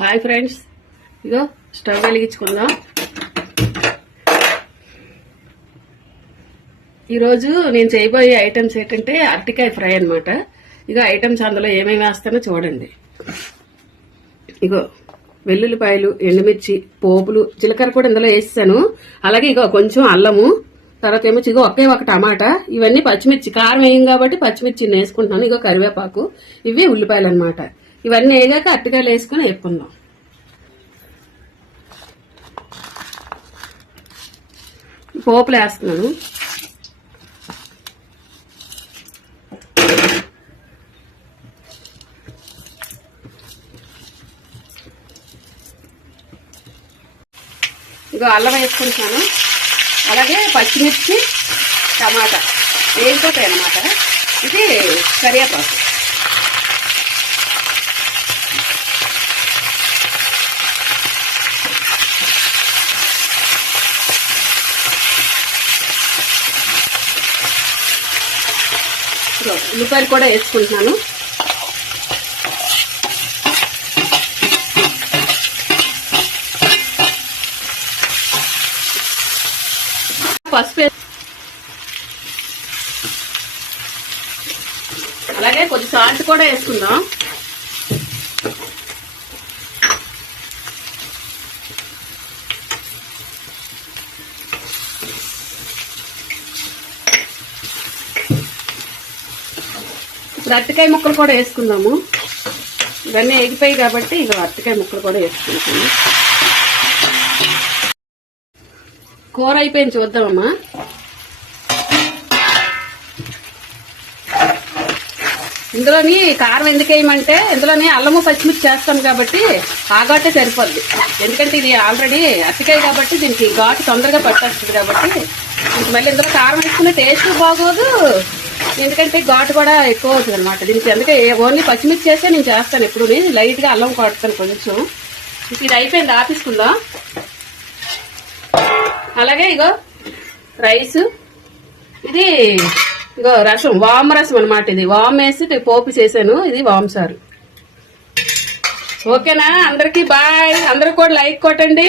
Hi friends, ఇగో stove వెలిగించుకుందాం. ఈరోజు నేను చేయబోయే ఐటమ్స్ ఏంటంటే అరటికాయ ఫ్రై అన్నమాట. ఇగో ఐటమ్స్ అందులో ఏమేమి వేస్తానో చూడండి. ఇగో వెల్లుల్లిపాయలు, ఎండుమిర్చి, పోపులు, జీలకర్ర కూడా ఇందులో వేస్తాను. అలాగే ఇగో కొంచెం అల్లము, తర్వాత ఏమో ఇగో ఒక టమాటా, ఇవన్నీ పచ్చిమిర్చి, కారం వేయం కాబట్టి పచ్చిమిర్చి వేసుకుంటున్నాను. ఇగో కరివేపాకు, ఇవి ఉల్లిపాయలు అన్నమాట. ఇవన్నీ వేగాక అరటికాయలు వేసుకుని వేపుకుందాం. పోపులు వేస్తున్నాను. ఇగో అల్లం వేసుకుంటున్నాను. అలాగే పచ్చిమిర్చి, టమాటా వేగిపోతాయి అన్నమాట. ఇది కరివేపాకు. ఉల్లిపాయలు కూడా వేసుకుంటున్నాను. పసుపు, అలాగే కొద్ది సాల్ట్ కూడా వేసుకుందాం. ఇప్పుడు అరటికాయ ముక్కలు కూడా వేసుకుందాము. ఇవన్నీ ఎగిపోయి కాబట్టి ఇక అరటికాయ ముక్కలు కూడా వేసుకుంటాము. కూర అయిపోయింది, చూద్దామమ్మా. ఇందులోని కారం ఎందుకు వేయమంటే ఇందులోని అల్లము పచ్చిమిర్చి చేస్తాం కాబట్టి ఆ ఘాటే సరిపోద్ది. ఎందుకంటే ఇది ఆల్రెడీ అరటికాయ కాబట్టి దీనికి ఘాటు తొందరగా పట్టేస్తుంది కాబట్టి ఇంక మళ్ళీ ఇందులో కారం వేసుకునే టేస్ట్ బాగోదు. ఎందుకంటే ఘాటు కూడా ఎక్కువ అవుతుంది అనమాట దీనికి. అందుకే ఓన్లీ పచ్చిమిర్చి చేస్తే నేను చేస్తాను ఎప్పుడు. లైట్ గా అల్లం కొడతాను కొంచెం. ఇది అయిపోయింది, ఆపేసుకుందాం. అలాగే ఇగో రైస్, ఇది ఇగో రసం, వామ రసం అనమాట. ఇది వామ్ వేసి పోపు చేశాను. ఇది వామ్ సారు. ఓకేనా? అందరికీ బాయ్. అందరూ కూడా లైక్ కొట్టండి.